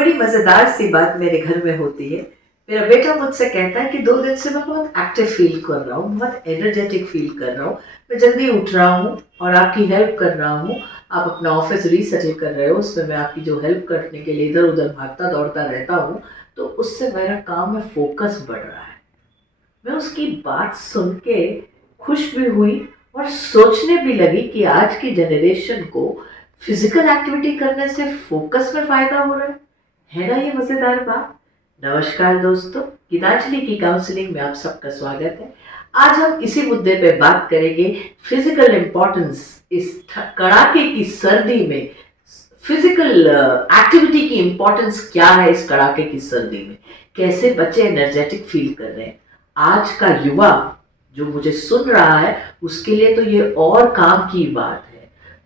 बड़ी मज़ेदार सी बात मेरे घर में होती है। मेरा बेटा मुझसे कहता है कि 2 दिन से मैं बहुत एक्टिव फ़ील कर रहा हूँ, बहुत एनर्जेटिक फ़ील कर रहा हूँ। मैं जल्दी उठ रहा हूँ और आपकी हेल्प कर रहा हूँ। आप अपना ऑफ़िस रीसेटल कर रहे हो, उसमें मैं आपकी जो हेल्प करने के लिए इधर-उधर भागता-दौड़ता रहता हूँ, तो उससे मेरा काम में फ़ोकस बढ़ रहा है। मैं उसकी बात सुन के खुश भी हुई और सोचने भी लगी कि आज की जनरेशन को फिजिकल एक्टिविटी करने से फोकस में फायदा हो रहा है ना ये मजेदार बात। नमस्कार दोस्तों, गीतांजलि की काउंसलिंग में आप सबका स्वागत है। आज हम इसी मुद्दे पे बात करेंगे, फिजिकल इम्पोर्टेंस इस कड़ाके की सर्दी में। फिजिकल एक्टिविटी की इम्पोर्टेंस क्या है इस कड़ाके की सर्दी में, कैसे बच्चे एनर्जेटिक फील कर रहे हैं। आज का युवा जो मुझे सुन रहा है उसके लिए तो ये और काम की बात है।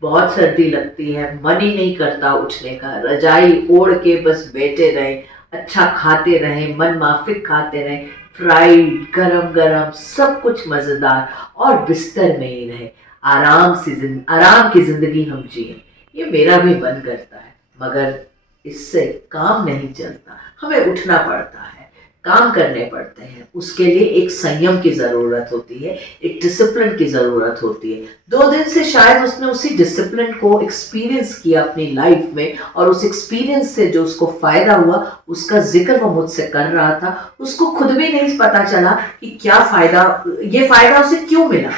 बहुत सर्दी लगती है, मन ही नहीं करता उठने का, रजाई ओढ़ के बस बैठे रहे, अच्छा खाते रहे, मन माफिक खाते रहे, फ्राइड गरम गरम सब कुछ मजेदार, और बिस्तर में ही रहे, आराम की जिंदगी हम जिए। ये मेरा भी मन करता है, मगर इससे काम नहीं चलता, हमें उठना पड़ता है, काम करने पड़ते हैं। उसके लिए एक संयम की ज़रूरत होती है, एक डिसिप्लिन की ज़रूरत होती है। 2 दिन से शायद उसने उसी डिसिप्लिन को एक्सपीरियंस किया अपनी लाइफ में, और उस एक्सपीरियंस से जो उसको फ़ायदा हुआ उसका जिक्र वो मुझसे कर रहा था। उसको खुद भी नहीं पता चला कि क्या फ़ायदा, ये फ़ायदा उसे क्यों मिला।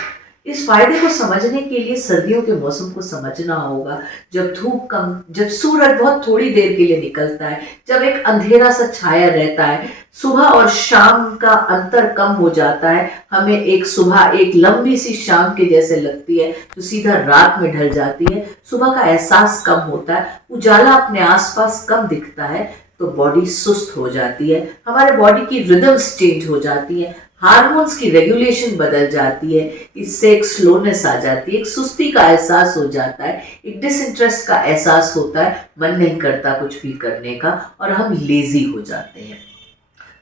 इस फायदे को समझने के लिए सर्दियों के मौसम को समझना होगा। जब धूप कम, जब सूरज बहुत थोड़ी देर के लिए निकलता है, जब एक अंधेरा सा छाया रहता है, सुबह और शाम का अंतर कम हो जाता है, हमें एक सुबह एक लंबी सी शाम के जैसे लगती है जो सीधा रात में ढल जाती है। सुबह का एहसास कम होता है, उजाला अपने आसपास कम दिखता है, तो बॉडी सुस्त हो जाती है, हमारे बॉडी की रिदम्स चेंज हो जाती है, हार्मोन्स की रेगुलेशन बदल जाती है। इससे एक स्लोनेस आ जाती है, एक सुस्ती का एहसास हो जाता है, एक डिसइंटरेस्ट का एहसास होता है, मन नहीं करता कुछ भी करने का, और हम लेजी हो जाते हैं,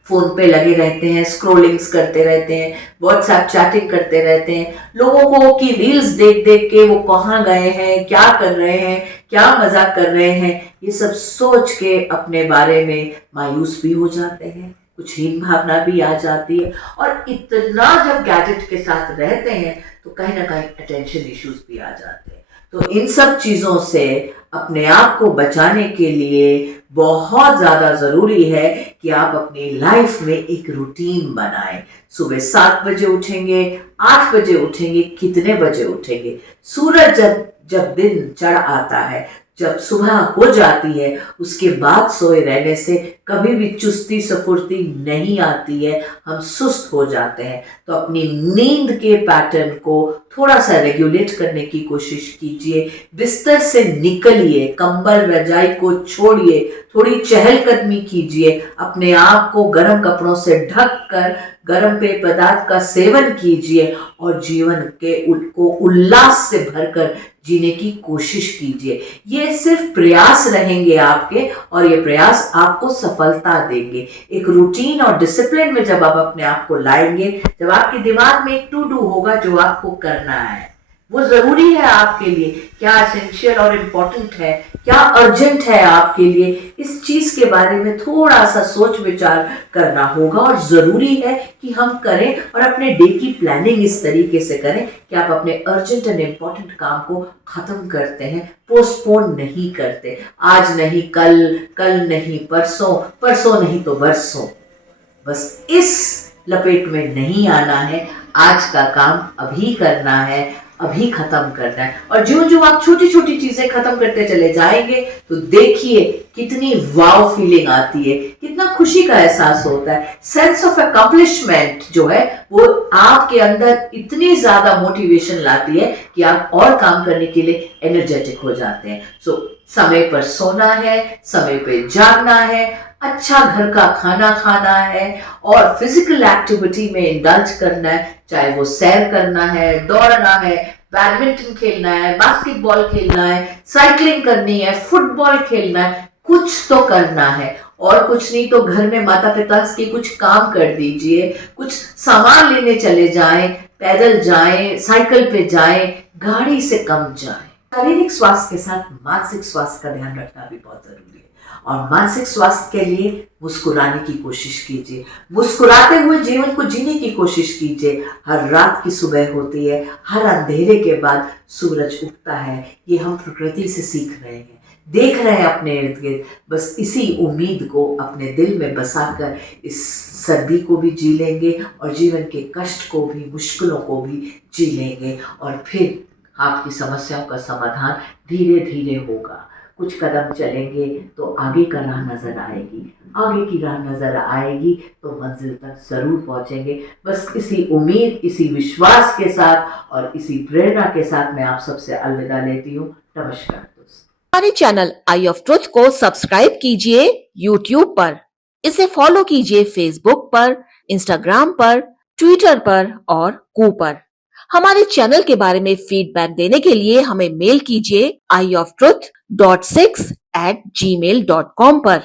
फोन पे लगे रहते हैं, स्क्रोलिंग्स करते रहते हैं, व्हाट्सएप चैटिंग करते रहते हैं, लोगों को की रील्स देख देख के वो कहाँ गए हैं, क्या कर रहे हैं, क्या मजा कर रहे हैं, ये सब सोच के अपने बारे में मायूस भी हो जाते हैं, कुछ हीन भावना भी आ जाती है। और इतना जब गैजेट के साथ रहते हैं तो कहीं ना कहीं अटेंशन इश्यूज भी आ जाते हैं। तो इन सब चीज़ों से अपने आप को बचाने के लिए बहुत ज़्यादा ज़रूरी है कि आप अपनी लाइफ में एक रूटीन बनाएं। सुबह 7 बजे उठेंगे, 8 बजे उठेंगे, कितने बजे उठेंगे, सूरज जब जब दिन चढ़ आता है, जब सुबह हो जाती है, उसके बाद सोए रहने से कभी भी चुस्ती सफुर्ती नहीं आती है, हम सुस्त हो जाते हैं। तो अपनी नींद के पैटर्न को थोड़ा सा रेगुलेट करने की कोशिश कीजिए। बिस्तर से निकलिए, कंबल रजाई को छोड़िए, थोड़ी चहलकदमी कीजिए, अपने आप को गर्म कपड़ों से ढक कर गर्म पेय पदार्थ का सेवन कीजिए, और जीवन को उल्लास से भरकर जीने की कोशिश कीजिए। ये सिर्फ प्रयास रहेंगे आपके, और ये प्रयास आपको सफलता देंगे। एक रूटीन और डिसिप्लिन में जब आप अपने आप को लाएंगे, जब आपके दिमाग में एक टू डू होगा जो आपको करना है, वो जरूरी है आपके लिए, क्या एसेंशियल और इम्पोर्टेंट है, क्या अर्जेंट है आपके लिए, इस चीज के बारे में थोड़ा सा सोच विचार करना होगा, और जरूरी है कि हम करें, और अपने डे की प्लानिंग इस तरीके से करें कि आप अपने अर्जेंट एंड इम्पोर्टेंट काम को खत्म करते हैं, पोस्टपोन नहीं करते। आज नहीं कल, कल नहीं परसों, परसों नहीं तो बरसों। बस इस लपेट में नहीं आना है, आज का काम अभी करना है, अभी खत्म करना है। और जो जो आप छोटी छोटी चीजें खत्म करते चले जाएंगे तो देखिए कितनी वाव फीलिंग आती है, कितना खुशी का एहसास होता है। सेंस ऑफ अकम्पलिशमेंट जो है वो आपके अंदर इतनी ज्यादा मोटिवेशन लाती है कि आप और काम करने के लिए एनर्जेटिक हो जाते हैं। समय पर सोना है, समय पे जागना है, अच्छा घर का खाना खाना है, और फिजिकल एक्टिविटी में इंडल्ज करना है, चाहे वो सैर करना है, दौड़ना है, बैडमिंटन खेलना है, बास्केटबॉल खेलना है, साइकिलिंग करनी है, फुटबॉल खेलना है, कुछ तो करना है। और कुछ नहीं तो घर में माता पिता के कुछ काम कर दीजिए, कुछ सामान लेने चले जाएं, पैदल जाएं, साइकिल पे जाएं, गाड़ी से कम जाएं। शारीरिक स्वास्थ्य के साथ मानसिक स्वास्थ्य का ध्यान रखना भी बहुत जरूरी है। और मानसिक स्वास्थ्य के लिए मुस्कुराने की कोशिश कीजिए, मुस्कुराते हुए जीवन को जीने की कोशिश कीजिए। हर रात की सुबह होती है, हर अंधेरे के बाद सूरज उगता है, ये हम प्रकृति से सीख रहे हैं, देख रहे हैं अपने इर्द गिर्द। बस इसी उम्मीद को अपने दिल में बसाकर इस सर्दी को भी जी लेंगे और जीवन के कष्ट को भी, मुश्किलों को भी जी लेंगे, और फिर आपकी समस्याओं का समाधान धीरे धीरे होगा। कुछ कदम चलेंगे तो आगे का राह नजर आएगी, आगे की राह नजर आएगी तो मंजिल तक जरूर पहुंचेंगे। बस इसी उम्मीद, इसी विश्वास के साथ और इसी प्रेरणा के साथ मैं आप सबसे अलविदा लेती हूँ। नमस्कार दोस्तों। हमारे चैनल आई ऑफ ट्रुथ को सब्सक्राइब कीजिए YouTube पर, इसे फॉलो कीजिए Facebook पर, Instagram पर, Twitter पर और कू पर। हमारे चैनल के बारे में फीडबैक देने के लिए हमें मेल कीजिए ioftruth.6@gmail.com पर।